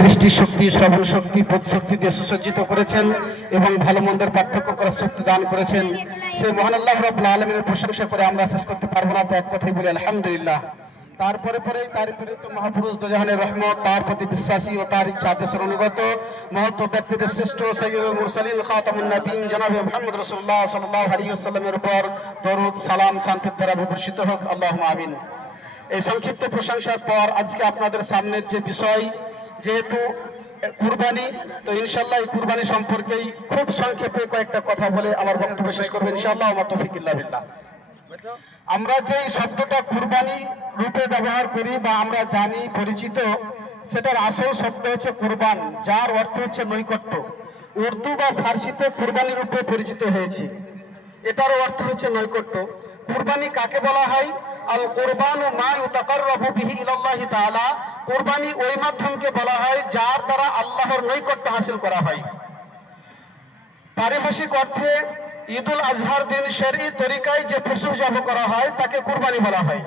দৃষ্টিশক্তি, শ্রবণ শক্তি, বোধ শক্তি দিয়ে সুসজ্জিত করেছেন এবং ভালো মন্দের পার্থক্য করার শক্তি দান করেছেন। সেই মহান আল্লাহ রাব্বুল আলামিনের প্রশংসা করে আমরা শেষ করতে পারবো না, তো এক কথাই বলি আলহামদুলিল্লাহ। তারপরে তার প্রেরিত মহাপুরুষ দোজাহানের রহমত, তার প্রতি বিশ্বাসী ও তার ইচ্ছা আদেশের অনুগত মহৎ ব্যক্তিদের শ্রেষ্ঠ সাইয়্যিদুল মুরসালিন খাতামুন নবীন জনাবে মুহাম্মদ রাসূলুল্লাহ সাল্লাল্লাহু আলাইহি ওয়াসাল্লামের উপর দরুদ সালাম শান্তির দ্বারা বর্ষিত হোক, আল্লাহুম্মা আমিন। এই সংক্ষিপ্ত প্রশংসার পর আজকে আপনাদের সামনের যে বিষয়, যেহেতু কুরবানি, তো ইনশাআল্লাহ এই কুরবানি সম্পর্কেই খুব সংক্ষেপে কয়েকটা কথা বলে আমার বক্তব্য শেষ করব ইনশাআল্লাহ। ওয়া তৌফিক ইল্লা বিল্লাহ। আমরা যে শব্দটা কুরবানি রূপে ব্যবহার করি বা আমরা জানি পরিচিত, সেটার আসল শব্দ হচ্ছে কুরবান, যার অর্থ হচ্ছে নৈকট্য। উর্দু বা ফার্সিতে কুরবানি রূপে পরিচিত হয়েছে, এটারও অর্থ হচ্ছে নৈকট্য। কুরবানি কাকে বলা হয়? আল কুরবানু মা ইউতাকাররাবু বিহি ইলাল্লাহি তাআলা। কুরবানি ওই মাধ্যমকে বলা হয় যার দ্বারা আল্লাহর নৈকট্য হাসিল করা হয়। পারিভাষিক অর্থে ঈদুল আজহার দিন শরঈ তরিকায় যে পশু জবাই করা হয় তাকে কুরবানি বলা হয়।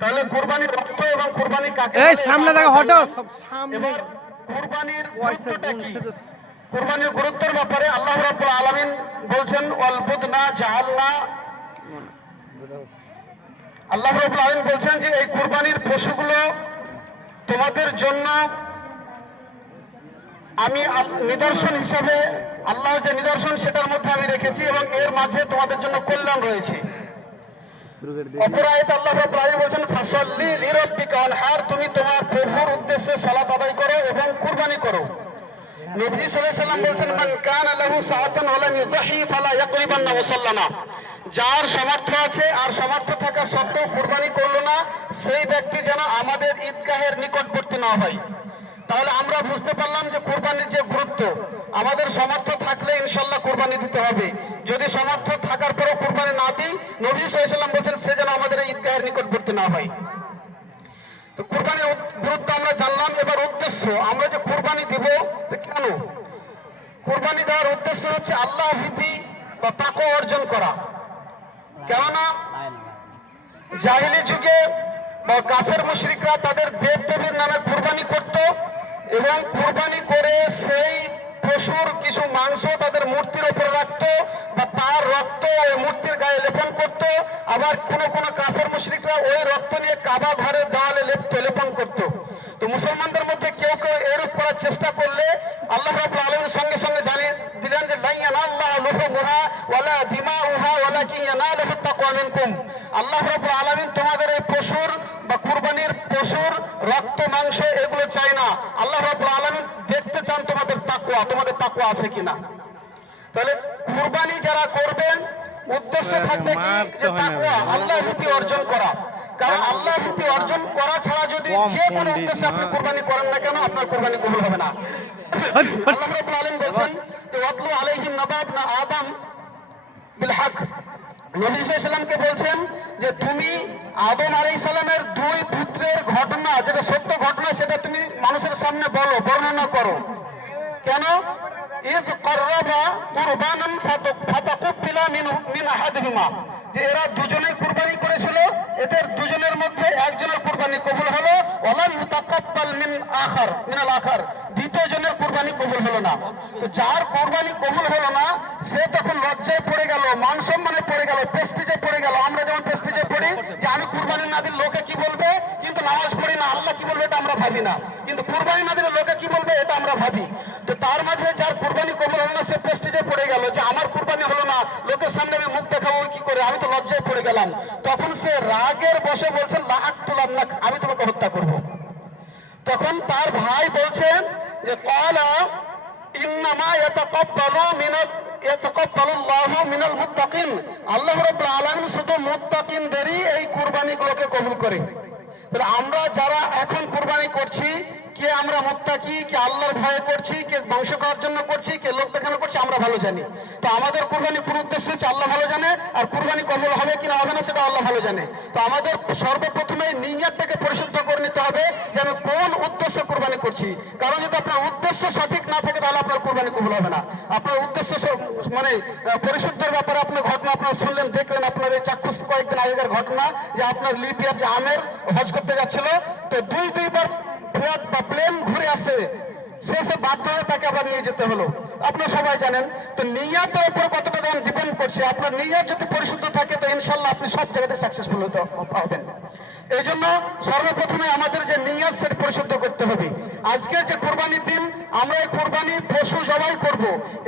তাহলে কুরবানির অর্থ এবং কুরবানি কাকে বলে, সামনে দেখো হটো সব সামনে। এবার কুরবানির গুরুত্বটা কি? কুরবানির গুরুত্বের ব্যাপারে আল্লাহ রাব্বুল আলামিন বলছেন ওয়াল বুদনা জাআলনা, আল্লাহ রাব্বুল আলামিন বলছেন যে এই কুরবানির পশুগুলো তোমাদের জন্য আমি নিদর্শন হিসাবে, আল্লাহ যে নিদর্শন সেটার মধ্যে আমি রেখেছি এবং এর মাঝে তোমাদের জন্য কল্যাণ রয়েছে। অপর আয়াতে আল্লাহ রাব্বুল আলামিন বলেন ফাসাল্লি লিরাব্বিকা ওয়ানহার, তুমি তোমার প্রভুর উদ্দেশ্যে সালাত আদায় করো এবং কুরবানি করো। নবী সাল্লাল্লাহু আলাইহি ওয়াসাল্লাম বলেন মান কানা লাহু সাআতান ওয়া লাম ইউযহি ফালা ইয়াকরিবান্না মুসাল্লানা, যার সামর্থ্য আছে আর সামর্থ্য থাকা সত্ত্বেও কুরবানি করলো না, সেই ব্যক্তি যেন আমাদের ঈদগাহের নিকটবর্তী না হয়। তাহলে আমরা বুঝতে পারলাম যে কুরবানির যে গুরুত্ব। আমাদের সামর্থ্য থাকলে ইনশাআল্লাহ কুরবানি দিতে হবে, যদি সামর্থ্য থাকার পরেও কুরবানি না দিই, নবী সাল্লাল্লাহু আলাইহি ওয়াসাল্লাম বলেন সে যেন আমাদের ঈদগাহের নিকটবর্তী না হয়। তো কুরবানির গুরুত্ব আমরা জানলাম। এবার উদ্দেশ্য, আমরা যে কুরবানি দিব কেন? কুরবানি দেওয়ার উদ্দেশ্য হচ্ছে আল্লাহ ভীতি বা তাকওয়া অর্জন করা। কেননা জাহিলি যুগে বা কাফের মুশরিকরা তাদের দেব দেবীর নামে কুরবানি করত এবং কুরবানি করে সেই পশুর কিছু মাংস তাদের মূর্তির উপরে রাখতো বা তার রক্ত ওই মূর্তির গায়ে লেপন করত। আবার কোন কাফের মুশরিকরা ওই রক্ত নিয়ে কাবা ঘরের দেওয়ালে লেপন করত। তো মুসলমানদের মধ্যে কেউ কেউ এরূপ করার চেষ্টা করলে আল্লাহ রাব্বুল আলামিন সঙ্গে সঙ্গে জানিয়ে দিলেন যে লা ইয়ানাল্লাহু লুহুমুহা ওয়ালা দিমাউহা ওয়ালাকিন ইয়ানালুহুত তাকওয়া মিনকুম। আল্লাহ রাব্বুল আলামিন তোমাদের এই পশুর বা কুরবানির পশুর রক্ত মাংস এগুলো চাই না, আল্লাহ রাব্বুল আলামিন দেখতে চান তোমাদের তাকওয়া আছে কিনা। তাহলে কুরবানি যারা করবেন উদ্দেশ্য থাকবে কি? যে তাকওয়া, আল্লাহ ভীতি অর্জন করা। কারণ আল্লাহ ভীতি অর্জন করা ছাড়া যদি যে কোনো উদ্দেশ্যে আপনি কুরবানি করেন না কেন, আপনার কুরবানি কবুল হবে না। আল্লাহ রাব্বুল আলামিন বলেন যে ওয়াতলু আলাইহিম নাবা ইবনে আদম বিল হক। নবী সাল্লাল্লাহু আলাইহি ওয়াসাল্লামকে বলছেন যে তুমি আদম আলাইহিস সালামের দুই পুত্রের ঘটনা, যেটা সত্য ঘটনা, সেটা তুমি মানুষের সামনে বলো, বর্ণনা করো। কেন? ইয কররাবা কুরবানান ফাতাকুবিলা মিন আহাদিহিমা, যে এরা দুজনেই কুরবানি করেছিল, এদের দুজনের মধ্যে একজনের কুরবানি কবুল হলো, ওয়ালাম ইউতাকাব্বাল মিনাল আখার, দ্বিতীয় জনের কুরবানি কবুল হলো না। তো যার কুরবানি কবুল হলো না সে তখন লজ্জায় পড়ে গেল, মান সম্মানে পড়ে গেল, প্রেস্টিজে পড়ে গেল। আমরা যেমন প্রেস্টিজে পড়ি যে আমি কুরবানি না দিলে লোকে কি বলবে, কিন্তু নামাজ পড়ি না, আল্লাহ কি বলবে এটা আমরা ভাবি না, কিন্তু কুরবানি না দিলে লোকে কি বলবে এটা আমরা ভাবি। তো তার মাঝে যার কুরবানি কবুল হলো না সে প্রেস্টিজে পড়ে গেল যে আমার কুরবানি হলো না, লোকের সামনে আমি মুখ দেখাবো কি করে, আমি তো লজ্জায় পড়ে গেলাম। তখন সে রাগের বশে বলছে লা আকতুলান্নাক, আমি তোমাকে হত্যা করব। তখন তার ভাই বলছেন যে ক্বালা ইন্নামা ইয়াতাকাব্বালুল্লাহু মিনাল মুত্তাকিন, আল্লাহ রাব্বুল আলামিন শুধু মুত্তাকিনদেরই এই কুরবানিগুলোকে কবুল করে। তাহলে আমরা যারা এখন কুরবানি করছি, কে আমরা মুত্তাকি, কে আল্লাহর ভয়ে করছি, কে বংশ করার জন্য করছি, কে লোক দেখানো করছি, আমরা ভালো জানি। তো আমাদের কুরবানি কোন উদ্দেশ্য হচ্ছে আল্লাহ ভালো জানে, আর কুরবানি কবুল হবে কিনা হবে না সেটা আল্লাহ ভালো জানে। তো আমাদের সর্বপ্রথমে নিয়তটাকে পরিশুদ্ধ করে নিতে হবে যে আমি কোন উদ্দেশ্যে কুরবানি করছি। কারণ যদি আপনার উদ্দেশ্য সঠিক না থাকে তাহলে আপনার কুরবানি কবুল হবে না। আপনার উদ্দেশ্য মানে পরিশুদ্ধের ব্যাপারে আপনার ঘটনা আপনারা শুনলেন, দেখলেন, আপনার এই চাক্ষুষ কয়েকদিন আগেকার ঘটনা যে আপনার লিবিয়ার যে আমের হজ করতে যাচ্ছিল, তো দুইবার বা প্লেন ঘুরে আসে শেষে বাধ্য হয়ে তাকে আবার নিয়ে যেতে হলো। আপনারা সবাই জানেন। তো নিয়তের উপর কতটা দাম ডিপেন্ড করছে। আপনার নিয়ত যদি পরিশুদ্ধ থাকে তো ইনশাল্লাহ আপনি সব জায়গাতে সাকসেসফুল হতে পারবেন। এই জন্য সর্বপ্রথমে আমাদের যে নিয়ত সেটা পরিশুদ্ধ করতে হবে। আজকে যে কোরবানির দিন, আমরা এই কোরবানির পশু জবাই করব।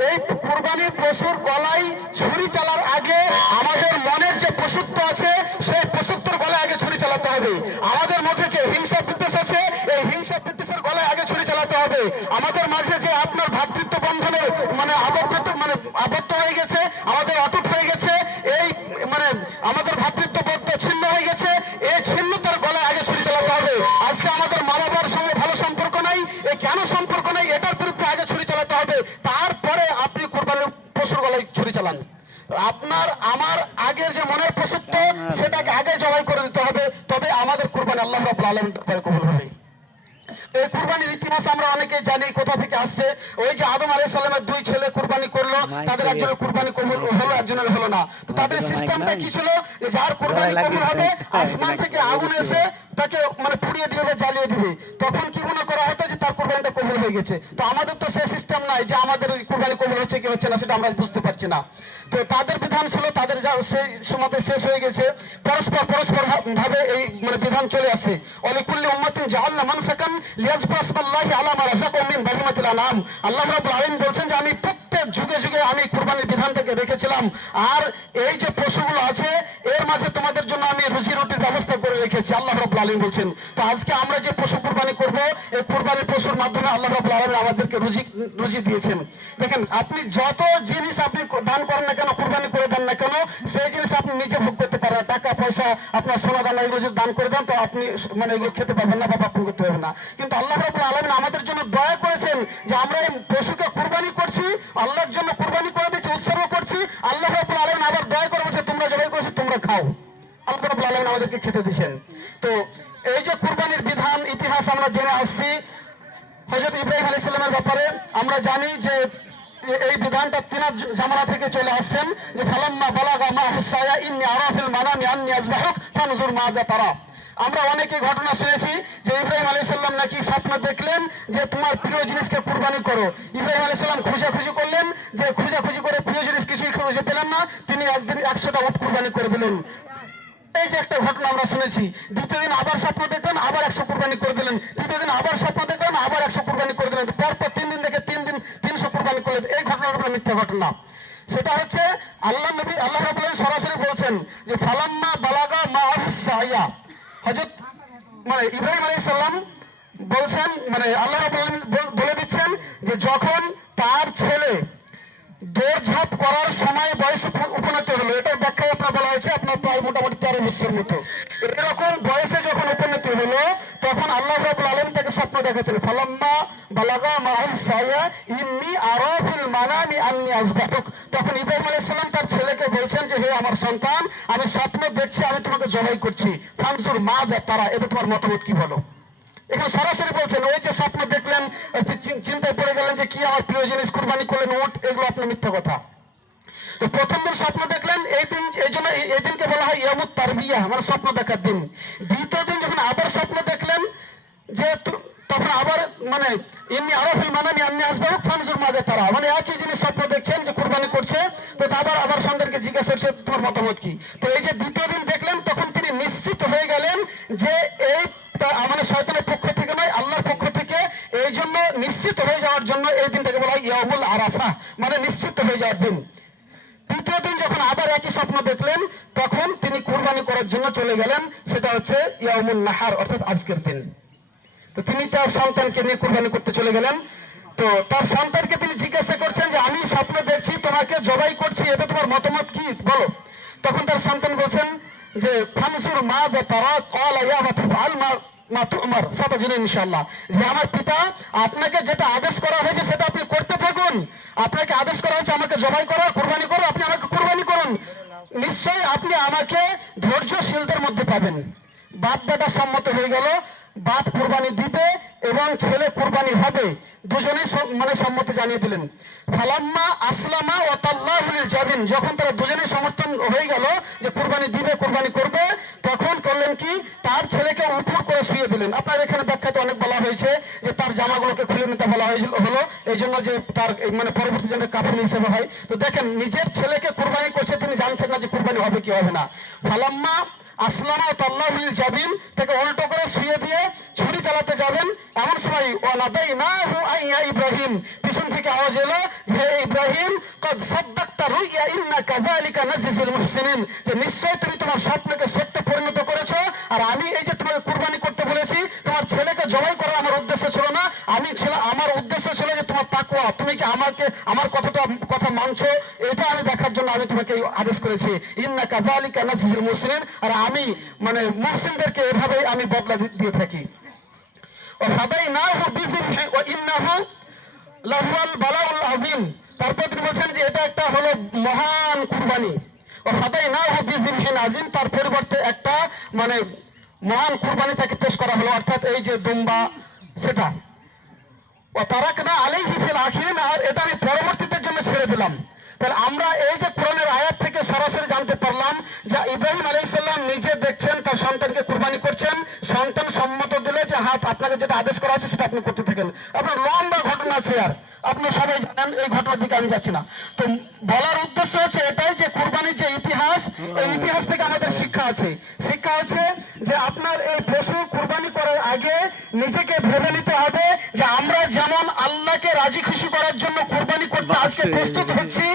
এই কোরবানির পশুর গলায় ছুরি চালার আগে আমাদের মনের যে পশুত্ব আছে সেই পশুত্বর গলায় আগে ছুরি চালাতে হবে। আমাদের মধ্যে যে হিংসা বিদ্বেষ আছে এই হিংসা বিদ্বেষের গলায় আগে ছুরি চালাতে হবে। আমাদের মাঝে যে আপনার ভ্রাতৃত্ব বন্ধনের আবদ্ধ হয়ে গেছে, আমাদের অটুট হয়ে গেছে, এই আমাদের ভ্রাতৃত্ববোধ ছিন্ন হয়ে গেছে, এই ছিন্নতার গলায় আগে ছুরি চালাতে হবে। আজকে আমাদের মা বাবার সঙ্গে ভালো সম্পর্ক নাই, এই কেন সম্পর্ক নাই এটার বিরুদ্ধে আগে ছুরি চালাতে হবে। তারপরে আপনি কোরবানির পশুর গলায় ছুরি চালান। আপনার আমার আগের যে মনের পশুত্ব সেটাকে আগে জবাই করে দিতে হবে, তবে আমাদের কোরবানি আল্লাহ রাব্বুল আলামিন দরবারে কবুল হবে। এই কুরবানির ইতিহাস আমরা অনেকে জানি কোথা থেকে আসছে। ওই যে আদম আলাইহিস সালামের দুই ছেলে কুরবানি করলো, তাদের একজনের কুরবানি কবুল হলো, একজনের হলো না। তো তাদের সিস্টেমটা কি ছিল? যে যার কুরবানি কবুল হবে আসমান থেকে আগুন এসে তাকে পুড়িয়ে দিবে বা জ্বালিয়ে দিবে। তখন কি মনে করা হতো যে তার কুরবানিটা কবুল হয়ে গেছে। তো আমাদের তো সেই সিস্টেম নাই যে আমাদের কুরবানি কবুল হচ্ছে কি হচ্ছে না সেটা আমরা বুঝতে পারছি না। তো তাদের বিধান ছিল, তাদের যা সেই সময়তে শেষ হয়ে গেছে। পরস্পর ভাবে এই বিধান চলে আসে। ওয়ালিকুল্লি উম্মাতিন জাআলনা মানসাকান লিয়াযকুরু ইসমাল্লাহি আলা মা রাযাকাহুম মিন বাহিমাতিল আনআম। আল্লাহ রাব্বুল আলামিন বলছেন যে আমি প্রত্যেক যুগে যুগে আমি কুরবানির বিধানটাকে রেখেছিলাম, আর এই যে পশুগুলো আছে এর মাঝে তোমাদের জন্য আমি রুজি রুটির ব্যবস্থা করে রেখেছি, আল্লাহ রাব্বুল আলামিন বলছেন। তো আজকে আমরা যে পশু কুরবানি করব, এই কুরবানির পশুর মাধ্যমে আল্লাহ রাব্বুল আলামিন আমাদেরকে রুজি দিয়েছেন। দেখেন, আপনি যত জিনিস আপনি দান করেন না কেন, কুরবানি করে দেন না কেন, সেই জিনিস আপনি নিজে ভোগ করতে পারেন। টাকা পয়সা আপনার সোনা দানা এগুলো যদি দান করে দেন তো আপনি এগুলো খেতে পারবেন না বা ভক্ষণ করতে পারবেন না। কিন্তু আল্লাহ রাব্বুল আলামিন আমাদের জন্য দয়া করেছেন যে আমরা এই পশুকে কুরবানি করছি, আল্লাহর জন্য কুরবানি করে দিচ্ছি, উৎসর্গ করছি। আল্লাহ রাব্বুল আলামিন আবার দয়া করে বলছে তোমরা জবাই করেছো তোমরা খাও। আল্লাহ রাব্বুল আলামিন আমাদেরকে খেতে দিয়েছেন। তো এই যে কুরবানির বিধান ইতিহাস আমরা জেনে আসছি। হযরত ইব্রাহিম আলাইহিস সালামের ব্যাপারে আমরা জানি যে এই বিধানটা তিনার জামানা থেকে চলে আসছেন যে ফালাম্মা বালাগা মাহু সায়া ইন্নী আরা ফিল মানামি আন্নী আযবাহুক ফানজুর মাযা তারা। আমরা অনেকে ঘটনা শুনেছি যে ইব্রাহিম আলাইহিস সালাম নাকি স্বপ্ন দেখলেন যে তোমার প্রিয় জিনিসকে কুরবানি করো। ইব্রাহিম আলাইহিস সালাম খোঁজাখুঁজি করলেন, যে খোঁজাখুঁজি করে প্রিয় জিনিস কিছুই খুঁজে পেলেন না। তিনি একদিন 100টা উট কুরবানি করে দিলেন। এই যে একটা ঘটনা আমরা শুনেছি। দ্বিতীয় দিন আবার স্বপ্ন দেখলেন, আবার 100 কুরবানি করে দিলেন। তৃতীয় দিন আবার স্বপ্ন দেখলেন, আবার 100 কুরবানি করে দিলেন। পরপর 3 দিন থেকে 3 দিন 300 কুরবানি করলেন। এই ঘটনাটা মিথ্যা ঘটনা। সেটা হচ্ছে আল্লাহ রাব্বুল আলামিন সরাসরি বলছেন যে ফালাম্মা বালাগা মাহু সায়া। হযরত ইব্রাহিম আলাইহিস সালাম বলছেন, আল্লাহ রাব্বুল আলামিন বলে দিচ্ছেন যে যখন তার ছেলে দৌড়ঝাঁপ করার সময় বয়স উপনীত হলো, এটার ব্যাখ্যায় আপনার বলা হয়েছে আপনার প্রায় মোটামুটি 13 বছর মতো। এরকম বয়সে যখন উপনীত হলো তখন আল্লাহ রাব্বুল আলামিন তাকে স্বপ্ন দেখাচ্ছেন ফালাম্মা বালাগা মাহু সায়া ইন্নী আরা ফিল মানামি আন্নী আযবাহুক। তখন ইব্রাহিম আলাইহিস সালাম তার ছেলেকে বলছেন যে হে আমার সন্তান, আমি স্বপ্ন দেখছি আমি তোমাকে জবাই করছি, ফানজুর মাযা তারা। এতে তোমার মতামত কি বলো? এখানে সরাসরি বলছেন ওই যে স্বপ্ন দেখলেন চিন্তায় পড়ে গেলেন যে কি আমার প্রিয় জিনিস কুরবানি করলেন উট, এগুলো আপনার মিথ্যা কথা। তো প্রথম দিন স্বপ্ন দেখলেন, এই দিন এই জন্য এই দিনকে বলা হয় ইয়ামুত তারবিয়া, স্বপ্ন দেখার দিন। দ্বিতীয় দিন যখন আবার স্বপ্ন দেখলেন যে তখন আবার ইন্নী আরা ফিল মানামি আন্নী আযবাহুক ফানজুর মাযা তারা, একই জিনিস স্বপ্ন দেখছেন যে কুরবানি করছে। তো আবার সন্তানকে জিজ্ঞাসা করছে তোমার মতামত কি? তো এই যে দ্বিতীয় দিন দেখলেন তখন তিনি নিশ্চিত হয়ে গেলেন যে এই শয়তানের পক্ষ থেকে নয় আল্লাহর পক্ষ থেকে। এই জন্য নিশ্চিত হয়ে যাওয়ার জন্য এই দিনটাকে বলা হয় ইয়াউমুল আরাফা, নিশ্চিত হয়ে যাওয়ার দিন। তৃতীয় দিন যখন আবার একই স্বপ্ন দেখলেন তখন তিনি কুরবানি করার জন্য চলে গেলেন, সেটা হচ্ছে ইয়াউমুন নাহার অর্থাৎ আজকের দিন। তো তিনি তার সন্তানকে নিয়ে কুরবানি করতে চলে গেলেন। তো তার সন্তানকে তিনি জিজ্ঞাসা করছেন যে আমি স্বপ্ন দেখছি তোমাকে জবাই করছি, এতে তোমার মতামত কি বলো? তখন তার সন্তান বলছেন যে ফানজুর মাযা তারা ক্বালা ইয়া আবাতি ফাআল মা তু'মার সাতাজিন ইনশাআল্লাহ। যে আমার পিতা আপনাকে যেটা আদেশ করা হয়েছে সেটা আপনি করতে থাকুন। আপনাকে আদেশ করা হয়েছে আমাকে জবাই করার, কুরবানি করো, আপনি আমাকে কুরবানি করুন। নিশ্চয়ই আপনি আমাকে ধৈর্যশীলদের মধ্যে পাবেন। বাপ বেটা সম্মত হয়ে গেল, বাপ কুরবানি দিবে এবং ছেলে কুরবানি হবে, দুজনেই মানে সম্মতি জানিয়ে দিলেন। ফালাম্মা আসলামা ওয়া তাল্লাহু লিল জাবিন, যখন তারা দুজনেই সমর্থন হয়ে গেল যে কুরবানি দিবে, কুরবানি করবে, তখন করলেন কি তার ছেলেকে উপর করে শুয়ে দিলেন। আপনার এখানে ব্যাখ্যাতে অনেক বলা হয়েছে যে তার জামাগুলোকে খুলে নিতে বলা হলো, এই জন্য যে তার মানে পরবর্তী জন্য কাফন হিসেবে হয়। তো দেখেন নিজের ছেলেকে কুরবানি করছে, তিনি জানছেন না যে কুরবানি হবে কি হবে না। ফালাম্মা আসলামা তাল্লাহু লিল জাবিন, তাকে উল্টো করে শুয়ে দিয়ে ছুরি চালাতে যাবেন, এমন সময় ওয়ানাদাইনাহু আইয়া ইব্রাহিম, পিছন থেকে আওয়াজ এলো যে ইব্রাহিম কদ সাদ্দাকতা রুইয়া ইন্না কাযালিকা নাজিজিল মুহসিনিন, যে নিশ্চয় তুমি তোমার স্বপ্নকে সত্যে পরিণত করেছো, আর আমি এই যে তোমাকে কুরবানি করতে বলেছি, তোমার ছেলেকে জবাই করার আমার উদ্দেশ্য ছিল না, আমার উদ্দেশ্য ছিল যে তোমার তাকওয়া, তুমি কি আমার কথা মানছো, এটা আমি দেখার জন্য আমি তোমাকে এই আদেশ করেছি। ইন্না কাযালিকা নাজিজিল মুহসিনিন, আর আমি মানে মুহসিনদেরকে এভাবেই আমি বদলা দিয়ে থাকি। তারপর তিনি বলছেন যে এটা একটা হলো মহান কুরবানি। তার পরিবর্তে একটা মানে মহান কুরবানি তাকে পেশ করা হলো, অর্থাৎ এই যে দুম্বা সেটা। তারাকনা আলাইহি ফিল আখিরিন, আর এটা আমি পরবর্তীদের জন্য ছেড়ে দিলাম। তাহলে আমরা এই যে কোরআনের আয়াত থেকে সরাসরি জানতে পারলাম যে ইব্রাহিম আলাইহিস সালাম নিজে দেখছেন তার সন্তানকে কুরবানি করছেন, সন্তান সম্মত দিলে যে হাত আপনাকে যেটা আদেশ করা আছে সেটা আপনি করতে থাকেন। আপনার লম্বা ঘটনা আছে, আর আপনারা সবাই জানেন, এই ঘটনার দিকে আমি যাচ্ছি না। তো বলার উদ্দেশ্য হচ্ছে এটাই যে কুরবানির যে ইতিহাস, এই ইতিহাস থেকে আমাদের শিক্ষা আছে। শিক্ষা হচ্ছে যে আপনার এই পশু কুরবানি করার আগে নিজেকে ভেবে নিতে হবে যে আমরা যেমন আল্লাহকে রাজি খুশি করার জন্য কুরবানি করতে আজকে প্রস্তুত হচ্ছি,